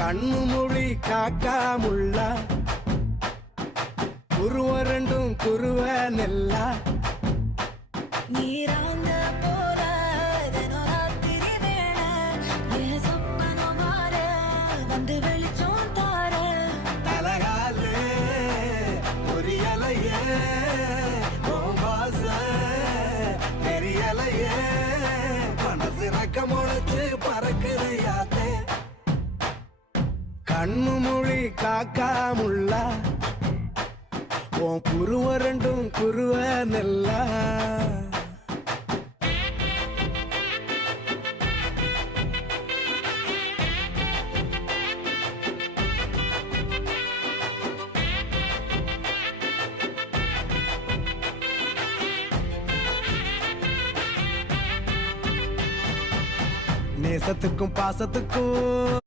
கண்ணு மொழி காக்காமுள்ள குருவ ரெண்டும் குருவ நெல்லா நீராங்க போல தினராத்திரி வேளை என் சொப்பனம் மாற வந்து வெளிச்சம் தார தலகாலே பொரியலையே ஓம்பாச தெரியலையே மனசு ரக்க முளைச்சு பறக்குறையாத்தே கண்ணு மொழி காக்காமுள்ள உன் குருவ ரெண்டும் குருவ நெல்லா நேசத்துக்கும் பாசத்துக்கும்